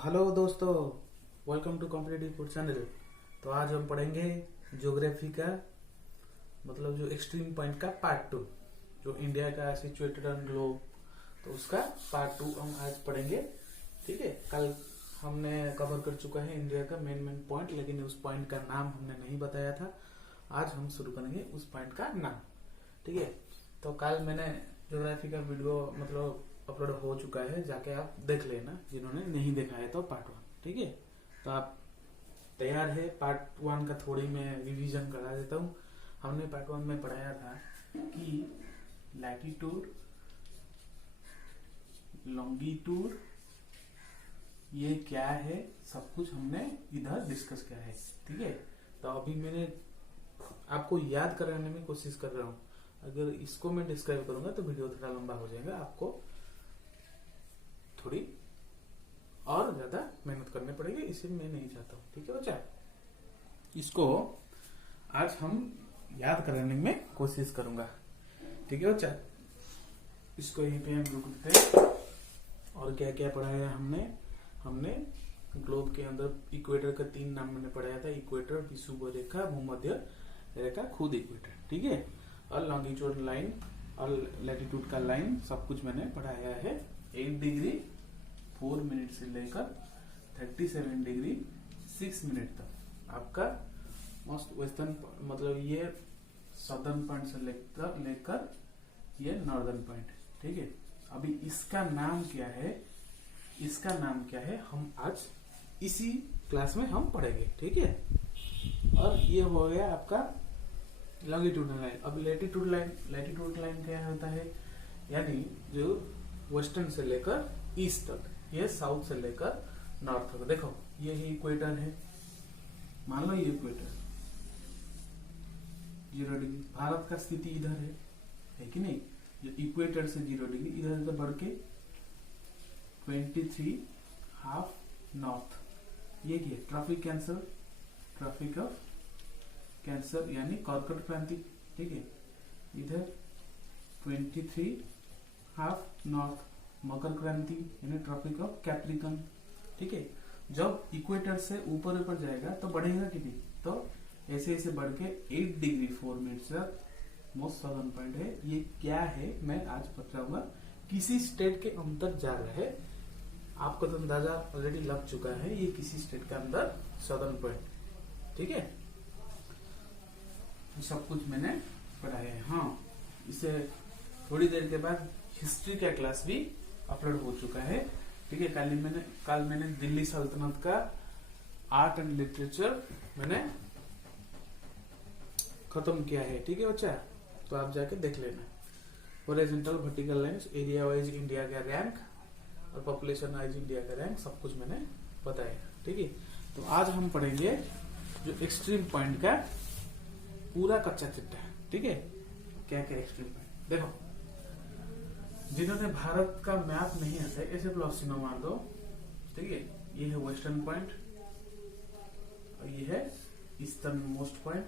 Hello दोस्तों, welcome to competitive food channel. तो आज हम पढ़ेंगे ज्योग्राफी का मतलब जो एक्सट्रीम पॉइंट का पार्ट 2, जो इंडिया का सिचुएटेड ऑन ग्लोब, तो उसका पार्ट 2 हम आज पढ़ेंगे। ठीक है, कल हमने कवर कर चुका है इंडिया का मेन पॉइंट, लेकिन उस पॉइंट का नाम हमने नहीं बताया था। आज हम शुरू करेंगे उस पॉइंट का नाम। ठीक है, तो कल मैंने ज्योग्राफी का वीडियो मतलब अपलोड हो चुका है, जाके आप देख लेना जिन्होंने नहीं देखा है तो पार्ट 1। ठीक है, तो आप तैयार है? पार्ट 1 का थोड़ी मैं रिवीजन करा देता हूँ। हमने पार्ट 1 में पढ़ाया था कि लैटिट्यूड, लॉन्गिट्यूड ये क्या है, सब कुछ हमने इधर डिस्कस किया है। ठीक है, तो अभी मैंने आपको याद कराने में कोशिश कर रहा हूँ। अगर इसको मैं डिस्क्राइब करूंगा तो वीडियो थोड़ा लंबा हो जाएगा, आपको थोड़ी और ज्यादा मेहनत करनी पड़ेगी, इसे मैं नहीं चाहता हूँ। ठीक है बच्चा, इसको आज हम याद कराने में कोशिश करूंगा। ठीक है बच्चा, इसको यहीं पे हम रुक देते हैं। और क्या क्या पढ़ाया हमने ग्लोब के अंदर इक्वेटर का 3 नाम मैंने पढ़ाया था। इक्वेटर, विषुव रेखा, भूमध्य रेखा, खुद इक्वेटर। ठीक है, और लॉन्गिट्यूड लाइन और लैटिट्यूड का लाइन सब कुछ मैंने पढ़ाया है। 8 डिग्री 4 मिनट से लेकर 37 डिग्री 6 मिनट तक आपका मोस्ट वेस्टर्न मतलब ये सदर्न पॉइंट से लेकर ये नॉर्दर्न पॉइंट। ठीक है, अभी इसका नाम क्या है, हम आज इसी क्लास में हम पढ़ेंगे। ठीक है, और ये हो गया आपका लॉन्गिट्यूडनल लाइन। अब लैटिट्यूड लाइन क्या होता है, यानी जो वेस्टर्न से लेकर ईस्ट तक, ये साउथ से लेकर नॉर्थ तक। देखो ये ही इक्वेटर है, मान लो ये इक्वेटर 0 डिग्री, भारत का स्थिति इधर है कि नहीं। जो इक्वेटर से 0 डिग्री इधर से बढ़ के 23 हाफ नॉर्थ, ये क्या है, ट्रॉपिक ऑफ कैंसर यानी कर्कट क्रांति। ठीक है, इधर 23 हाफ नॉर्थ मकर क्रांति यानी ट्रॉपिक ऑफ कैप्रिकन। ठीक है, जब इक्वेटर से ऊपर जाएगा तो बढ़ेगा कि नहीं, तो ऐसे ऐसे बढ़ के 8 डिग्री 4 मिनट तक मोस्ट सदर्न पॉइंट है। ये क्या है मैं आज बताऊंगा। किसी स्टेट के अंदर जा रहा है, आपको तो अंदाजा ऑलरेडी लग चुका है, ये किसी स्टेट के अंदर सदर्न पॉइंट। ठीक है, सब कुछ मैंने पढ़ाया है। हाँ, इसे थोड़ी देर के बाद हिस्ट्री का क्लास भी अपलोड हो चुका है। ठीक है, कल मैंने दिल्ली सल्तनत का आर्ट एंड लिटरेचर मैंने खत्म किया है। ठीक है बच्चा, तो आप जाके देख लेना। Horizontal vertical lines, area wise India का रैंक और पॉपुलेशन वाइज इंडिया का रैंक, सब कुछ मैंने बताया। ठीक है, तो आज हम पढ़ेंगे जो एक्सट्रीम पॉइंट का पूरा कच्चा चिट्ठा। ठीक है, क्या क्या एक्सट्रीम पॉइंट देखो। जिन्होंने भारत का मैप नहीं आता ऐसे प्लॉसिनो मार दो। ठीक है, ये है वेस्टर्न पॉइंट और ये है ईस्टर्न मोस्ट पॉइंट,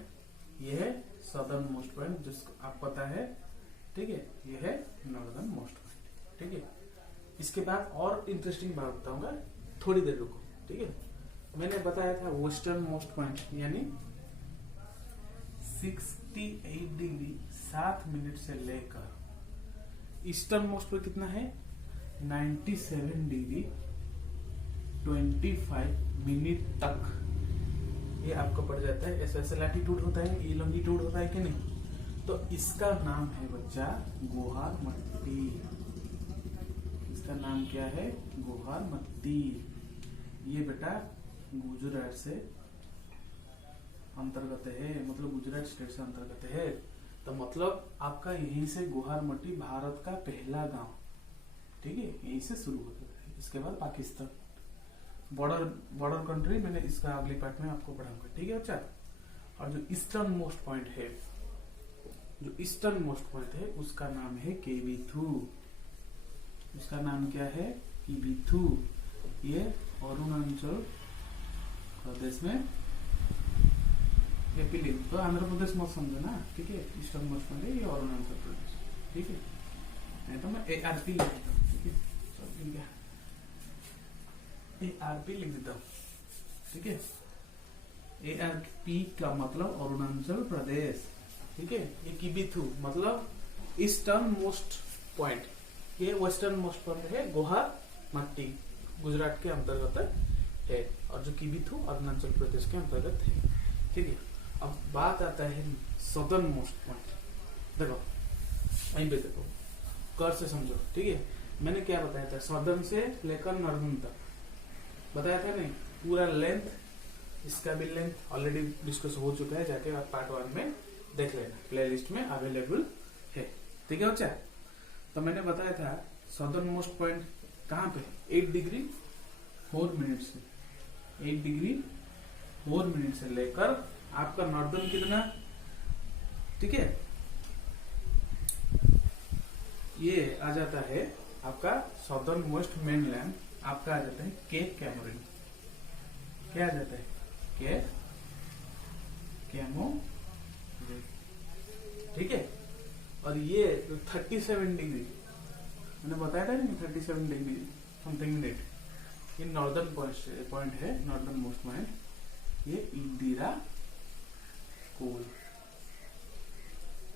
ये है सदर्न मोस्ट पॉइंट जिसको आप पता है। ठीक है, ये है नॉर्दर्न मोस्ट पॉइंट। ठीक है, इसके बाद और इंटरेस्टिंग बात बताऊंगा, थोड़ी देर रुको। ठीक है, मैंने बताया था वेस्टर्न मोस्ट पॉइंट यानी 68 डिग्री 7 मिनट से लेकर ईस्टर्न मोस्ट पर कितना है 97 डिग्री 25 मिनट तक। ये आपको पड़ जाता है। ऐसा लैटिट्यूड होता है, ये लॉन्गिट्यूड होता है कि नहीं। तो इसका नाम है बच्चा गोहार मट्टी। इसका नाम क्या है, गोहार मट्टी। ये बेटा गुजरात से अंतर्गत है, मतलब गुजरात स्टेट से अंतर्गत है। तो मतलब आपका यहीं से गोहारमट्टी भारत का पहला गांव। ठीक है, यहीं से शुरू होता है। इसके बाद पाकिस्तान बॉर्डर कंट्री, मैंने इसका अगले पार्ट में आपको पढ़ाऊंगा। ठीक है बच्चा, और जो ईस्टर्न मोस्ट पॉइंट है उसका नाम है केबिथू। उसका नाम क्या है, केबिथू। ये अरुणाचल प्रदेश में तो आंध्र प्रदेश मत समझो ना। ठीक है, ईस्टर्न मोस्ट पॉइंट है ये अरुणाचल प्रदेश। ठीक है, नहीं तो मैं ARP लिखता हूँ। ठीक है, सब मिल गया। ARP लिख देता हूँ, ठीक है। ARP का मतलब अरुणाचल प्रदेश, ठीक है। ये किबिथु मतलब ईस्टर्न मोस्ट पॉइंट, ये वेस्टर्न मोस्ट पॉइंट है गुवाहाटी गुजरात के अंतर्गत है, और जो किबिथु अरुणाचल प्रदेश के अंतर्गत है, ठीक है। अब बात आता है सदर्न मोस्ट पॉइंट। देखो यहीं पे देखो, कर से समझो, ठीक है। मैंने क्या बताया था, सदर्न से लेकर नॉर्दर्न तक बताया था नहीं, पूरा लेंथ, इसका भी लेंथ ऑलरेडी डिस्कस हो चुका है, जाके आप पार्ट 1 में देख लेना, प्लेलिस्ट में अवेलेबल है, ठीक है बच्चा। तो मैंने बताया था सदर्न मोस्ट पॉइंट कहाँ पे, 8 डिग्री 4 मिनट से, 8 डिग्री 4 मिनट से लेकर आपका नॉर्दर्न कितना, ठीक है, ये आ जाता है आपका सदर्न मोस्ट मेनलैंड, आपका आ जाता है केप कैमोरिन। क्या आ जाता है, केप कैमोरिन, ठीक है। और ये 37 डिग्री मैंने बताया था नहीं, 37 डिग्री समथिंग मिनट, ये नॉर्दर्न पॉइंट है, नॉर्दर्न मोस्ट पॉइंट, ये इंदिरा कोल,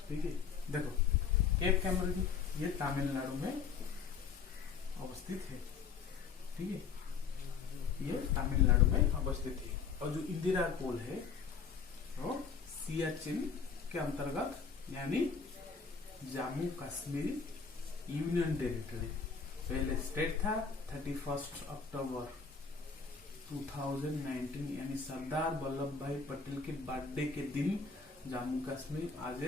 ठीक है। देखो केप कैमोरिन ये तमिलनाडु में अवस्थित है, ठीक है, ये तमिलनाडु में अवस्थित है। और जो इंदिरा कोल है वो सियाचिन के अंतर्गत, यानी जम्मू कश्मीर यूनियन टेरिटरी, पहले स्टेट था। 31 अक्टूबर 2019 यानी सरदार वल्लभ भाई पटेल के बर्थडे के दिन जम्मू कश्मीर आज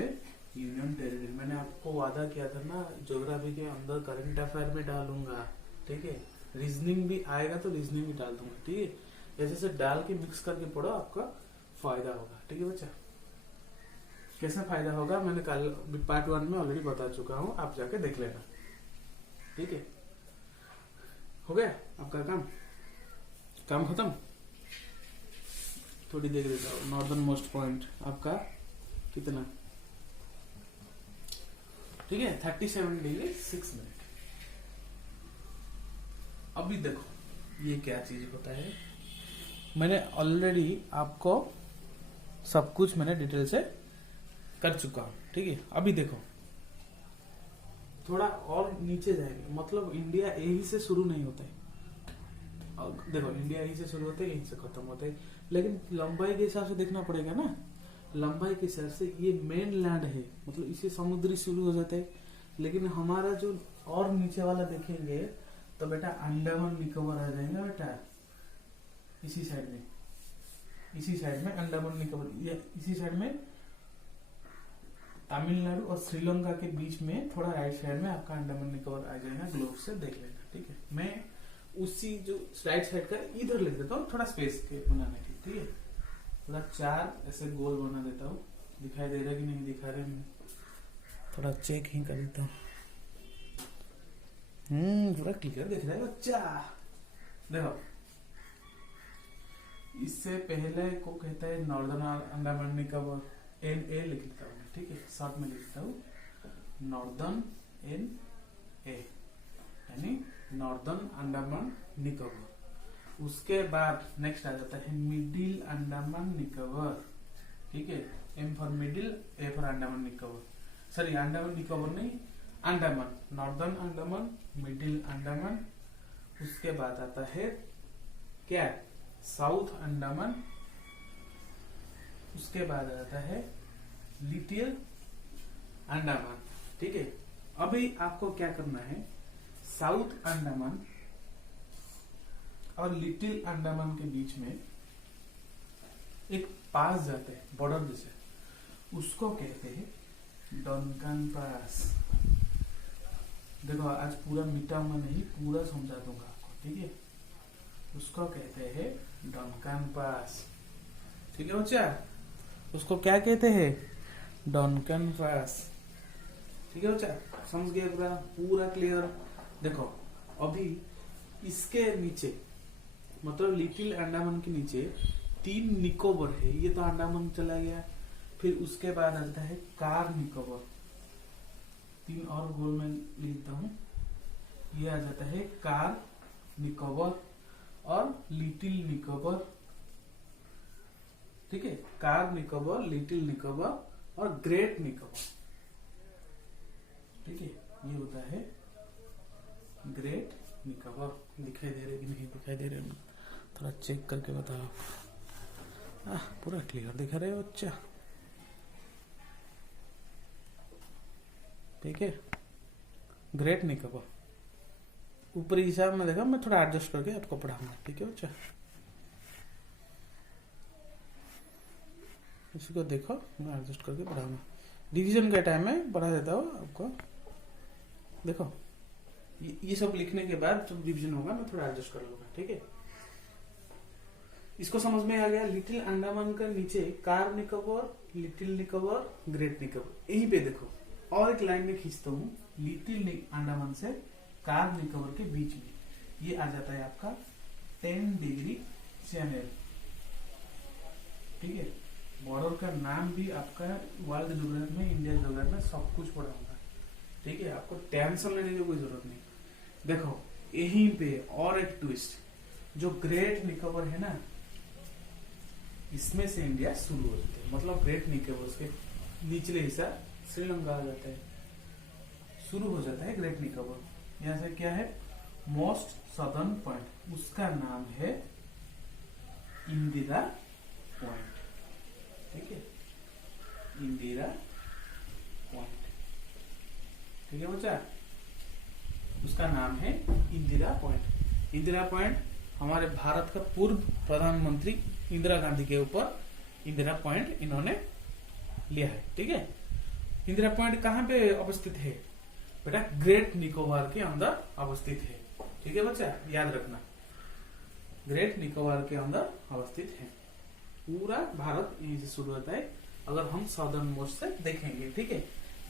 यूनियन टेरिटरी। मैंने आपको वादा किया था ना, ज्योग्राफी के अंदर करंट अफेयर में डालूंगा, ठीक है। रीजनिंग भी आएगा तो रीजनिंग भी डाल दूंगा, ठीक है। ऐसे से डाल के मिक्स करके पढ़ो, आपका फायदा होगा, ठीक है बच्चा। कैसा फायदा होगा मैंने कल पार्ट 1 में ऑलरेडी बता चुका हूँ, आप जाके देख लेना, ठीक है। हो गया आपका काम खत्म। थोड़ी देख देता हूँ, नॉर्दर्न मोस्ट पॉइंट आपका कितना, ठीक है, 37 डिग्री 6 मिनट। अभी देखो ये क्या चीज होता है, मैंने ऑलरेडी आपको सब कुछ मैंने डिटेल से कर चुका हूं, ठीक है। अभी देखो थोड़ा और नीचे जाएंगे, मतलब इंडिया यही से शुरू नहीं होता है, देखो इंडिया यही से शुरू होता है, यहीं से खत्म होता है, लेकिन लंबाई के हिसाब से देखना पड़ेगा ना, लंबाई के हिसाब से ये मेन लैंड है, मतलब इसे समुद्री शुरू हो जाता है। लेकिन हमारा जो और नीचे वाला देखेंगे तो बेटा अंडमान निकोबार आ जाएगा बेटा, इसी साइड में अंडमान निकोबार, इसी साइड में तमिलनाडु और श्रीलंका के बीच में थोड़ा राइट साइड में आपका अंडमान निकोबार आ जाएगा, ग्लोब से देख लेना, ठीक है। मैं उसी जो राइट साइड का इधर लिख देता हूँ, थोड़ा स्पेस के बनाने की, ठीक है। थोड़ा 4 ऐसे गोल बना देता हूँ, दिखाई दे रहा कि नहीं दिखा रहे, मैं थोड़ा चेक ही कर देता हूँ। थोड़ा क्लियर दिख रहा है बच्चा। देखो इससे पहले को कहता है नॉर्दर्न अंडमान निकोबार, NA लिख लेता हूँ, ठीक है, शॉर्ट में लिखता हूँ नॉर्दर्न NA, यानी नॉर्दर्न अंडमान निकोबार। उसके बाद नेक्स्ट आ जाता है मिडिल अंडमान निकोबार, ठीक है, M for middle, A for Andaman Nicobar, sorry Andaman Nicobar नहीं, अंडमान, नॉर्दर्न अंडमान, मिडिल अंडमान। उसके बाद आता है क्या, साउथ अंडमान। उसके बाद आता है लिटिल अंडमान, ठीक है। अभी आपको क्या करना है, साउथ अंडमान और लिटिल अंडमान के बीच में एक पास जाते हैं बॉर्डर जैसे, उसको कहते हैं डनकन पास। देखो आज पूरा मिटाऊंगा नहीं, पूरा समझा दूंगा आपको, ठीक है। उसको कहते हैं डनकन पास, ठीक है बच्चा। उसको क्या कहते हैं, डनकन पास, ठीक है बच्चा, समझ गया, पूरा क्लियर। देखो अभी इसके नीचे मतलब लिटिल अंडमान के नीचे 3 निकोबार है, ये तो अंडमान चला गया। फिर उसके बाद आता है कार निकोबार, 3 और गोल में लिखता हूँ, ये आ जाता है कार निकोबार। और लिटिल निकोबार, ठीक है, कार निकोबार, लिटिल निकोबार और ग्रेट निकोबार, ठीक है, ये होता है ग्रेट निकोबार। दिखाई दे रहे कि नहीं दिखाई दे रहे, थोड़ा चेक करके बताओ। पूरा क्लियर दिखा रहे हो, अच्छा, ठीक है, ग्रेट निकोबार। ऊपरी हिसाब में देखा, मैं थोड़ा एडजस्ट करके आपको पढ़ाऊंगा, ठीक है बच्चा। इसको देखो, मैं एडजस्ट करके पढ़ाऊंगा, रिवीजन के टाइम में पढ़ा देता हूँ आपको। देखो ये सब लिखने के बाद जब रिवीजन होगा मैं थोड़ा एडजस्ट कर लूंगा, ठीक है। इसको समझ में आ गया। लिटिल अंडमान का नीचे car Nicobar, little Nicobar, great Nicobar, यहीं पे देखो और एक लाइन में खींचता हूँ, लिटिल अंडमान से कार निकोबार के बीच में ये आ जाता है आपका 10 डिग्री चैनल, ठीक है। बॉर्डर का नाम भी आपका वर्ल्ड ज्योग्राफी में, इंडिया ज्योग्राफी में सब कुछ पढ़ाऊंगा, ठीक है। आपको टेंशन लेने की कोई जरूरत नहीं। देखो यहीं पे और एक ट्विस्ट, जो ग्रेट निकोबार है ना, इसमें से इंडिया शुरू हो जाती है, मतलब ग्रेट निकोबार के निचले हिस्सा श्रीलंका आ जाता है, शुरू हो जाता है ग्रेट निकोबार। यहाँ से क्या है, मोस्ट सदर्न पॉइंट, उसका नाम है इंदिरा पॉइंट, ठीक है, इंदिरा पॉइंट, ठीक है बच्चा, उसका नाम है इंदिरा पॉइंट। इंदिरा पॉइंट हमारे भारत का पूर्व प्रधानमंत्री इंदिरा गांधी के ऊपर इंदिरा पॉइंट इन्होंने लिया है, ठीक है। इंदिरा पॉइंट कहाँ पे अवस्थित है बेटा, ग्रेट निकोबार के अंदर अवस्थित है, ठीक है बच्चा, याद रखना, ग्रेट निकोबार के अंदर अवस्थित है। पूरा भारत यहीं से शुरू होता है, अगर हम सदर्न मोस्ट से देखेंगे, ठीक है।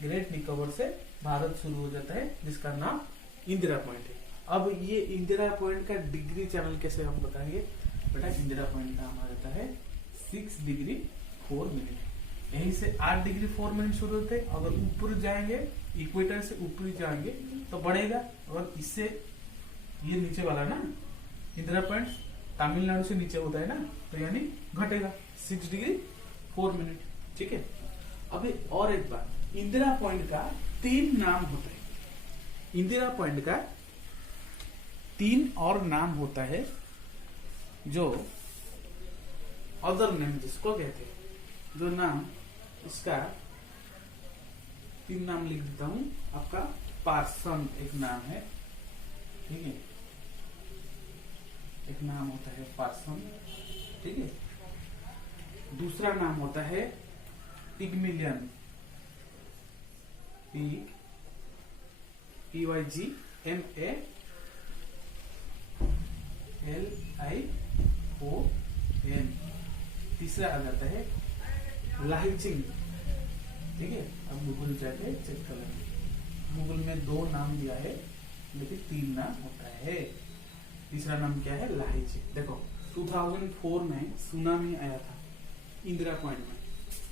ग्रेट निकोबार से भारत शुरू हो जाता है, जिसका नाम इंदिरा पॉइंट है। अब ये इंदिरा पॉइंट का डिग्री चैनल कैसे हम बताएंगे बेटा, इंदिरा पॉइंट का नाम आ जाता है 6 डिग्री 4 मिनट, यहीं से 8 डिग्री 4 मिनट शुरू होते हैं। अगर ऊपर जाएंगे, इक्वेटर से ऊपर जाएंगे तो बढ़ेगा, और इससे ये नीचे वाला ना इंदिरा पॉइंट तमिलनाडु से नीचे होता है ना, तो यानी घटेगा 6 डिग्री 4 मिनट, ठीक है। अभी और एक बात, इंदिरा पॉइंट का 3 नाम होता है, इंदिरा पॉइंट का 3 और नाम होता है, जो अदर नेम जिसको कहते हैं, जो नाम इसका 3 नाम लिख देता हूं आपका। पार्सन एक नाम है, ठीक है, एक नाम होता है पार्सन, ठीक है। दूसरा नाम होता है पिग्मिलियन, PYGMALION। तीसरा आ जाता है लाहिचिंग, ठीक है। अब गूगल जाके चेक कर लेंगे, गूगल में 2 नाम दिया है लेकिन 3 नाम होता है। तीसरा नाम क्या है, लाहिचिंग। देखो 2004 में सुनामी आया था इंदिरा पॉइंट में,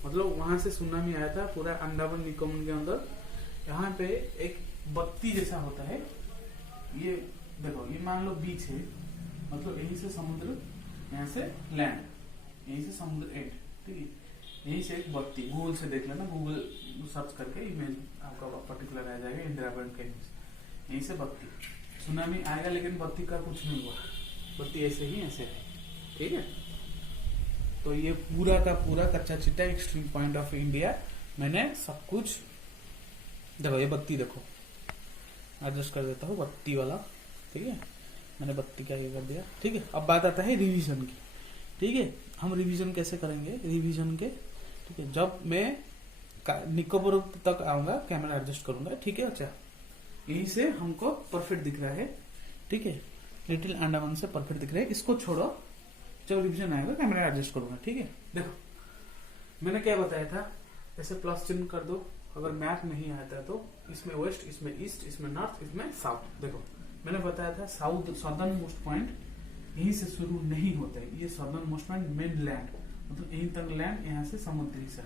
मतलब वहां से सुनामी आया था पूरा अंडमान निकोबार के अंदर। यहाँ पे एक बत्ती जैसा होता है, ये देखो, ये मान लो बीच है, मतलब यहीं से समुद्र, यहाँ से लैंड, यहीं से समुद्र एंड, ठीक है। यहीं से एक बत्ती, गूगल से देख लेना, गूगल सर्च करके इमेज आपका पर्टिकुलर आ जाएगा इंदिरा पॉइंट का इमेज। यहीं से बत्ती, सुनामी आएगा लेकिन बत्ती का कुछ नहीं हुआ, बत्ती ऐसे ही ऐसे है, ठीक है। तो ये पूरा का पूरा कच्चा चिट्टा एक्सट्रीम पॉइंट ऑफ इंडिया, मैंने सब कुछ, देखो ये बत्ती, देखो एडजस्ट कर देता हूँ बत्ती वाला, ठीक है, मैंने बत्ती का ये कर दिया, ठीक है। अब बात आता है रिवीजन की, ठीक है। हम रिवीजन कैसे करेंगे, रिवीजन के, ठीक है, जब मैं निकोबार तक आऊंगा कैमरा एडजस्ट करूंगा, ठीक है। अच्छा, यहीं से हमको परफेक्ट दिख रहा है, ठीक है, लिटिल अंडमान से परफेक्ट दिख रहा है। इसको छोड़ो, जब रिवीजन आएगा कैमरा एडजस्ट करूंगा, ठीक है। देखो मैंने क्या बताया था, ऐसे प्लस चिन्ह कर दो, अगर मैप नहीं आता तो इसमें वेस्ट, इसमें ईस्ट, इसमें नॉर्थ, इसमें साउथ। देखो मैंने बताया था साउथ सदर्न मोस्ट पॉइंट यहीं से शुरू नहीं होता है, ये southern most point main land, मतलब यहीं तक लैंड, यहाँ से समुद्री सा,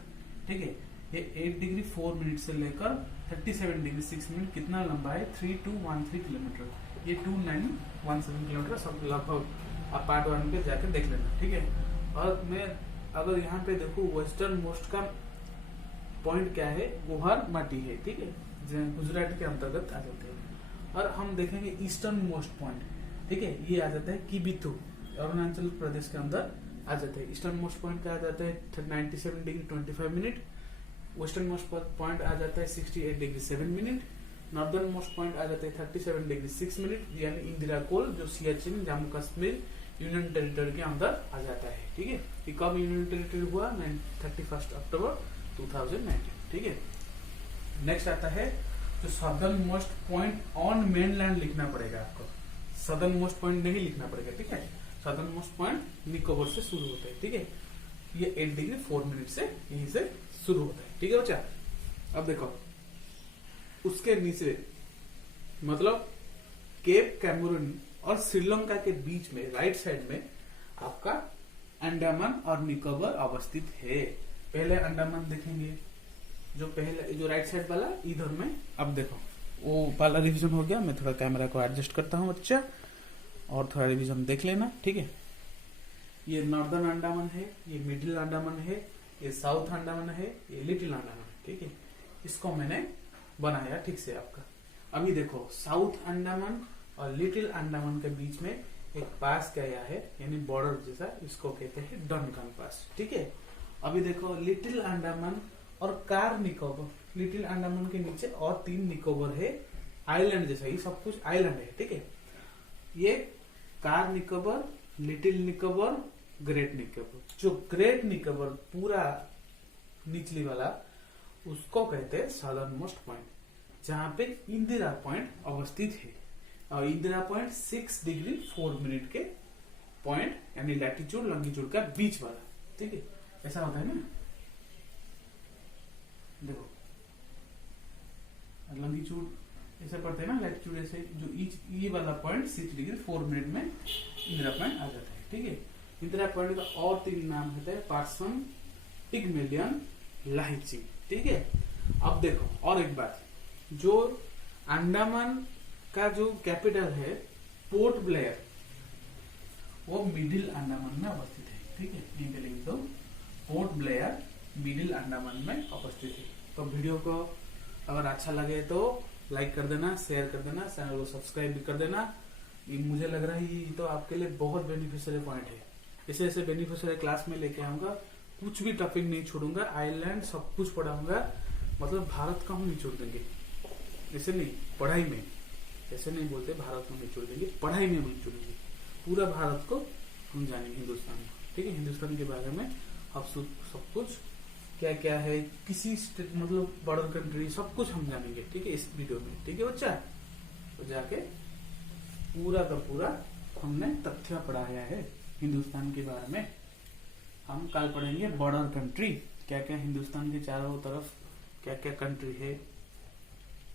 ठीक है। ये 8 डिग्री 4 मिनट से लेकर 37 डिग्री 6 मिनट कितना लंबा है, 3213 किलोमीटर, ये 2917 किलोमीटर सब लगभग आप पार्ट 1 पे जाके देख लेना, ठीक है। और मैं अगर यहाँ पे देखूँ वेस्टर्न मोस्ट का पॉइंट क्या है, गुहार माटी है, ठीक है, जो गुजरात के अंतर्गत आ जाते हैं। और हम देखेंगे ईस्टर्न मोस्ट पॉइंट, ठीक है, ये आ जाता है किबिथु, अरुणाचल प्रदेश के अंदर आ जाता है। ईस्टर्न मोस्ट पॉइंट का आ जाता है 97 degree 25 minute, western most point आ जाता है 68 degree 7 minute, northern most point आ जाता है 37 डिग्री 6 मिनट, यानी इंदिरा कोल जो सियाचिन जम्मू कश्मीर यूनियन टेरिटरी के अंदर आ जाता है, ठीक है। ये कब यूनियन टेरिटरी हुआ, 31 अक्टूबर 2019, ठीक है। नेक्स्ट आता है जो southern most point on mainland लिखना पड़ेगा आपको, सदर्न मोस्ट पॉइंट नहीं लिखना पड़ेगा, ठीक है। सदर्न मोस्ट पॉइंट निकोबर से शुरू होता है, ठीक है। ये 8 डिग्री 4 मिनट से यहीं से शुरू होता है, ठीक है बच्चा। अब देखो उसके नीचे मतलब केप कैमरून और श्रीलंका के बीच में राइट साइड में आपका अंडमान और निकोबर अवस्थित है। पहले अंडमान देखेंगे, जो पहले जो राइट साइड वाला इधर में। अब देखो वो वाला रिवीजन हो गया, मैं थोड़ा कैमरा को एडजस्ट करता हूँ बच्चा, और थोड़ा रिवीजन देख लेना, ठीक है। ये नॉर्दर्न अंडमान है, ये मिडिल अंडमान है, ये साउथ अंडमान है, ये लिटिल अंडमान है, ठीक है। इसको मैंने बनाया ठीक से आपका। अभी देखो साउथ अंडमान और लिटिल अंडमान के बीच में एक पास गया है, यानी बॉर्डर जैसा, इसको कहते हैं डनकन पास, ठीक है। अभी देखो लिटिल अंडमान और कार निकोबर, लिटिल अंडमान के नीचे और 3 निकोबर है, आइलैंड जैसा, ये सब कुछ आइलैंड है, ठीक है। ये car Nicobar, little Nicobar, great Nicobar. जो ग्रेट निकोबर पूरा निचली वाला, उसको कहते हैं सदर्न मोस्ट पॉइंट, जहां पे इंदिरा पॉइंट अवस्थित है। और इंदिरा पॉइंट 6 डिग्री 4 मिनट के पॉइंट, यानी लैटिट्यूड लॉन्गिट्यूड का बीच वाला, ठीक है। ऐसा होता है ना, देखो लॉन्गिट्यूड ऐसे पढ़ते हैं ना, लैटिट्यूड ऐसे, जो ये वाला पॉइंट 6 डिग्री 4 मिनट में इंदिरा पॉइंट आ जाता है, ठीक है। इंदिरा पॉइंट का और 3 नाम होता है, पार्सन, पिग्मेलियन, लाहिची, ठीक है। अब देखो और एक बात, जो अंडमान का जो कैपिटल है पोर्ट ब्लेयर, वो मिडिल अंडमान में अवस्थित है, ठीक है। यहीं पे लिख दो पोर्ट ब्लेयर मिडिल अंडमान में अवस्थित है। तो वीडियो को अगर अच्छा लगे तो लाइक कर देना, शेयर कर देना, चैनल को सब्सक्राइब भी कर देना। ये मुझे लग रहा है ये तो आपके लिए बहुत बेनिफिशियल पॉइंट है। ऐसे ऐसे बेनिफिशियल क्लास में लेके आऊंगा, कुछ भी टॉपिक नहीं छोड़ूंगा, आइलैंड सब कुछ पढ़ाऊंगा, मतलब भारत का हम नहीं छोड़ देंगे। ऐसे नहीं, पढ़ाई में ऐसे नहीं बोलते भारत को नहीं छोड़ देंगे, पढ़ाई में नहीं छोड़ेंगे, पूरा भारत को हम जानेंगे, हिंदुस्तान को, ठीक है। हिंदुस्तान के बारे में अब सब कुछ क्या क्या है, किसी स्टेट मतलब बॉर्डर कंट्री, सब कुछ हम जानेंगे, ठीक है, इस वीडियो में, ठीक है बच्चा। तो जाके पूरा का पूरा हमने तथ्य पढ़ाया है हिंदुस्तान के बारे में। हम कल पढ़ेंगे बॉर्डर कंट्री, क्या क्या हिंदुस्तान के चारों तरफ क्या क्या कंट्री है,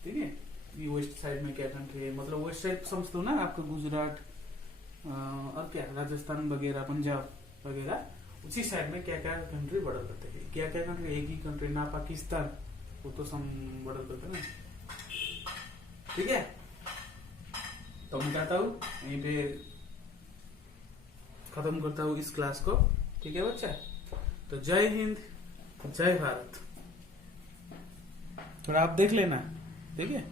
ठीक है। ये वेस्ट साइड में क्या कंट्री है, मतलब वेस्ट साइड समझ लो ना आपको, गुजरात और क्या राजस्थान वगैरह, पंजाब वगैरह, उसी साइड में क्या क्या कंट्री बॉर्डर करते हैं। क्या क्या कंट्री, एक ही कंट्री ना, पाकिस्तान वो तो सब बॉर्डर करते ना, ठीक है। तो मैं कहता हूँ यहीं पे खत्म करता हूँ इस क्लास को, ठीक है बच्चा। तो जय हिंद, जय भारत। थोड़ा आप देख लेना, ठीक है।